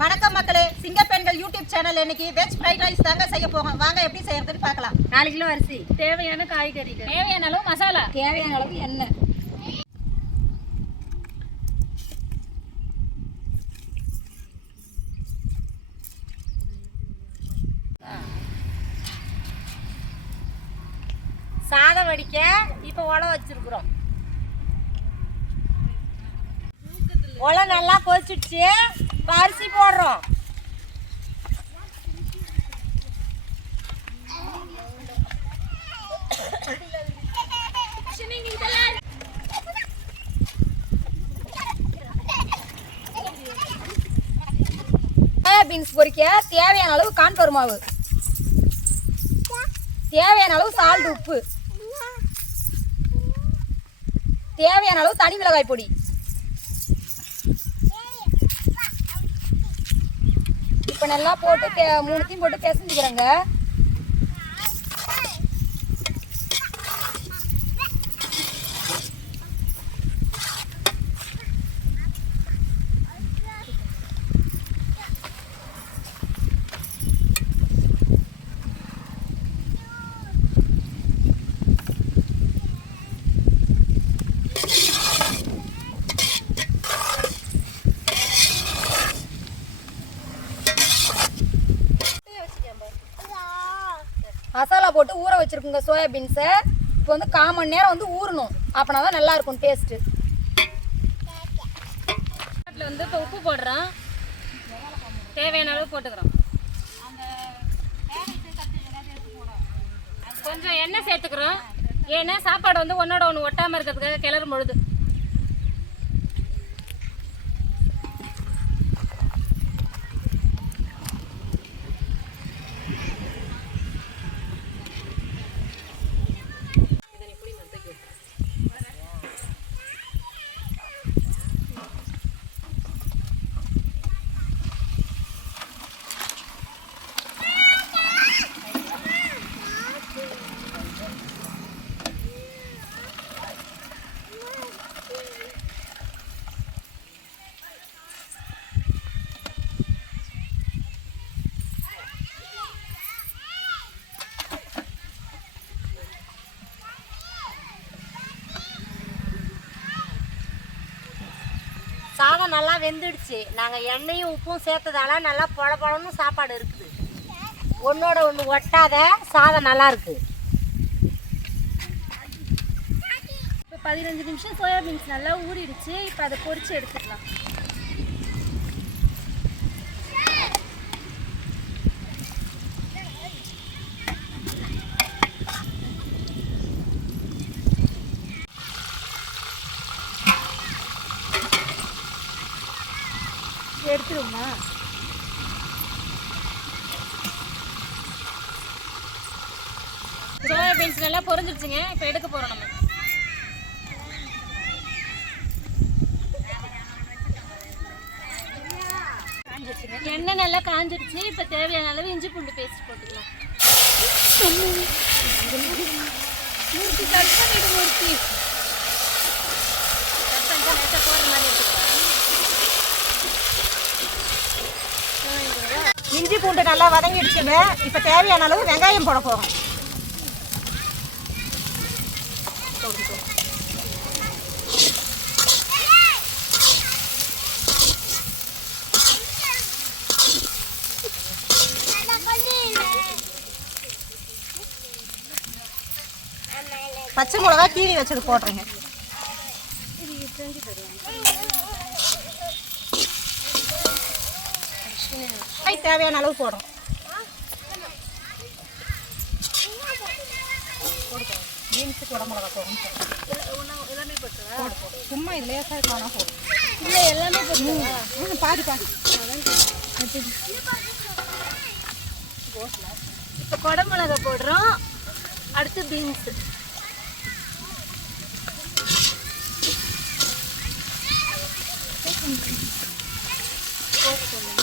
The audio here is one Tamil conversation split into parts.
வணக்கம் மக்களே. சிங்கப்பெண்கள் யூடியூப் சேனல் இன்னைக்கு வெஜ் ஃப்ரைட் ரைஸ் தாங்க செய்ய போகிறோம் வாங்க எப்படி செய்யறதுன்னு பார்க்கலாம். நாலு கிலோ அரிசி. தேவையான காய்கறிகள். தேவையான அளவு மசாலா. தேவையான அளவு எண்ணெய். சாதம் வடிக்க இப்போ உலை வச்சிருக்கிறோம். உலை நல்லா கொதிச்சிடுச்சு. இப்போ அரிசி போடுறோம் பீன்ஸ் பொரிக்க தேவையான அளவு கான்ஃபர் மாவு. தேவையான அளவு சால்ட் உப்பு. தேவையான அளவு தனி மிளகாய் பொடி. இப்போ நல்லா போட்டு மூணுத்தையும் போட்டு பிசைஞ்சுக்கிறேங்க மசாலா போட்டு ஊற வச்சுருக்குங்க சோயாபீன்ஸை. இப்போ வந்து கால் நேரம் வந்து ஊறணும். அப்படின்னா தான் நல்லாயிருக்கும் டேஸ்ட்டு அதில் வந்து இப்போ உப்பு போடுறோம். தேவையான அளவு போட்டுக்கிறோம். கொஞ்சம் எண்ணெய் சேர்த்துக்கிறோம். ஏன்னா சாப்பாடு வந்து ஒன்றோட ஒன்று ஒட்டாமல் இருக்கிறதுக்காக கிளறும் பொழுது. சாதம் நல்லா வெந்துடுச்சு. நாங்கள் எண்ணெயும் உப்பும் சேர்த்ததால நல்லா பொல பொலன்னு சாப்பாடு இருக்குது. ஒன்றோட ஒன்று ஒட்டாத சாதம் நல்லா இருக்குது இப்போ பதினஞ்சு நிமிஷம் சோயாபீன்ஸ் நல்லா ஊறிடுச்சு. இப்போ அதை பொரிச்சு எடுத்துக்கலாம். எடுத்துருமா சோயாபீன்ஸ் நல்லா பொறிஞ்சிருச்சுங்க இப்போ எடுக்க போகிறோம் நம்ம. எண்ணெய் நல்லா காஞ்சிடுச்சு இப்போ தேவையான அளவு இஞ்சி பூண்டு பேஸ்ட் போட்டுக்கலாம். மூர்த்தி கட் பண்ணிடு மூர்த்தி. இஞ்சி பூண்டு நல்லா வதங்கிடுச்சுங்க. இப்போ தேவையான அளவு வெங்காயம் போட போகிறோம் பச்சை மிளகா கீழே வச்சது போடுறேங்க தேவையான அளவு போடுறோம். பீன்ஸுக்கு உடம்புலகா போடும் சும்மா இது லேசாக இருக்கலாம் போடும் இல்லை எல்லாமே ம், பாதி பாதி. இப்போ குடமிளகா போடுறோம். அடுத்து பீன்ஸு. அடுத்து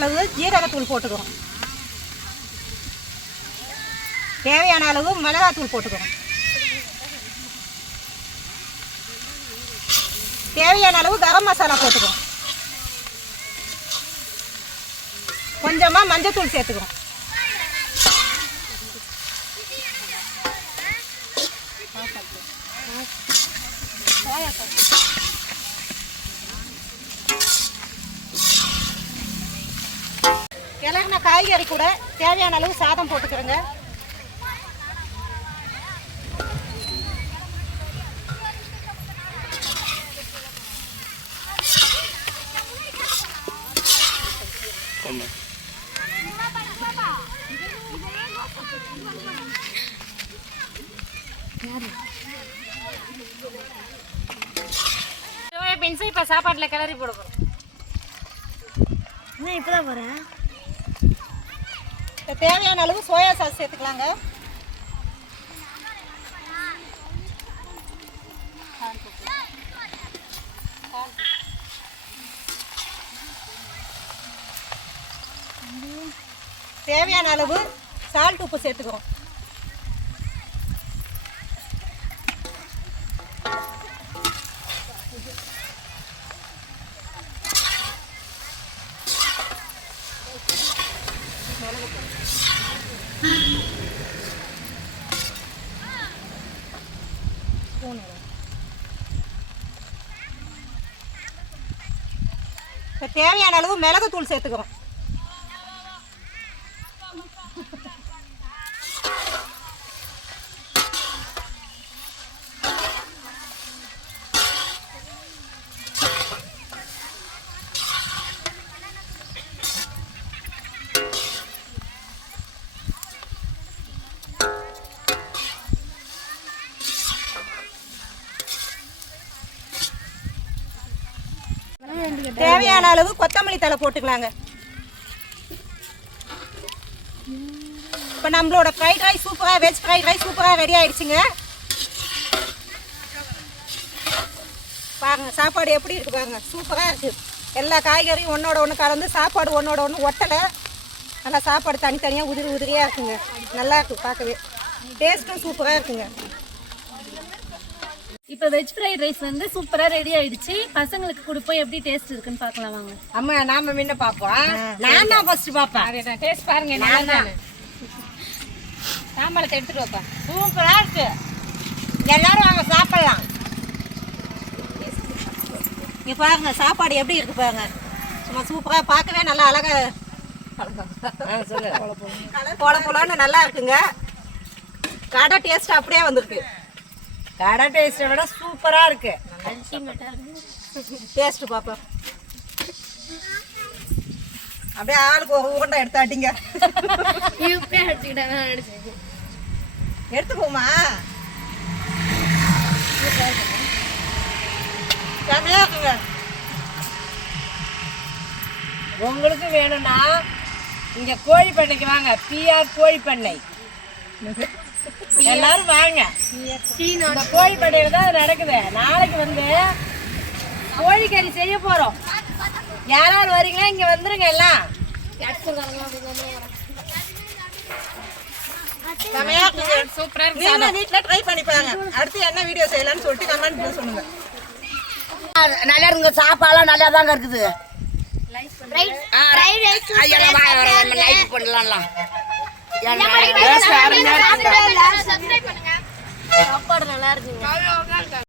அளவு ஜீரகத்தூள் போட்டுக்கிறோம் தேவையான அளவு மிளகாத்தூள் போட்டுக்கிறோம் தேவையான அளவு கரம் மசாலா போட்டுக்கிறோம் கொஞ்சமாக மஞ்சத்தூள் சேர்த்துக்கிறோம் கிளறின காய்கறி கூட தேவையான அளவு சாதம் போட்டுக்கிறோங்க. சோயா பீன்ஸை இப்போ சாப்பாட்டில் கிளறி போட போகிறோம் என்ன இப்போ தான் போகிறேன் தேவையான அளவு சோயா சாஸ் சேர்த்துக்கலாங்க. தேவையான அளவு சால்ட் உப்பு சேர்த்துக்கிறோம். தேவையான அளவு மிளகுத்தூள் சேர்த்துக்கிறோம். தேவையான அளவு கொத்தமல்லி தழை போட்டுக்கலாங்க. இப்போ நம்மளோட ஃப்ரைட் ரைஸ் சூப்பராக வெஜ் ஃப்ரைட் ரைஸ் சூப்பராக ரெடி ஆயிடுச்சுங்க. பாருங்க சாப்பாடு எப்படி இருக்கு பாருங்க. சூப்பராக இருக்கு. எல்லா காய்கறியும் ஒன்றோட ஒன்று கலந்து சாப்பாடு ஒன்றோட ஒன்று ஒட்டலை. நல்லா சாப்பாடு தனித்தனியாக உதிரி உதிரியாக இருக்குங்க. நல்லா இருக்கு பார்க்கவே. டேஸ்ட்டும் சூப்பராக இருக்குங்க. இப்போ வெஜ் ஃப்ரைட் ரைஸ் வந்து சூப்பராக ரெடி ஆயிடுச்சு. பசங்களுக்கு கொடுப்போம் எப்படி டேஸ்ட் இருக்குன்னு பார்க்கலாம் வாங்க. அம்மா நாம முன்ன பார்ப்போம் நான் தான் ஃபர்ஸ்ட் பார்ப்பேன். டேஸ்ட் பாருங்க நான் தான் சாம்பாரத்தை எடுத்துட்டு வைப்பா. சூப்பரா இருக்கு. எல்லாரும் வாங்க சாப்பிடலாம். இங்க பாருங்க சாப்பாடு எப்படி இருக்கு பாருங்க. சும்மா சூப்பரா பார்க்கவே நல்லா அழகா போல போலன்னு நல்லா இருக்குங்க. கடை டேஸ்ட் அப்படியே வந்திருக்கு. கடை டேஸ்ட்டை விட சூப்பரா இருக்கு. டேஸ்ட் பார்ப்போம் அப்படியே ஆளுக்கு ஒரு எடுத்தாட்டிங்க எடுத்துக்கோமா செமையா இருக்குங்க. உங்களுக்கு வேணும்னா இங்க கோழி பண்ணைக்கு வாங்க. பிஆர் கோழி பண்ணை எல்லாரும் வாங்க இந்த கோழி பண்ணையில தான் நடக்குது நாளைக்கு வந்து கோழிக்கறி செய்ய போறோம் யாராவது வரீங்களா இங்க வந்துருங்க எல்லாம் செமையா இருக்குங்க சூப்பரா இருக்கு நீங்க வீட்ல ட்ரை பண்ணி பாருங்க அடுத்து என்ன வீடியோ செய்யலாம்னு சொல்லிட்டு கமெண்ட் சொல்லுங்க நல்லா இருங்க சாப்பாடுலாம் நல்லா தாங்க இருக்குது லைக் பண்ணலாம் சாப்பாடு நல்லா இருக்குங்க.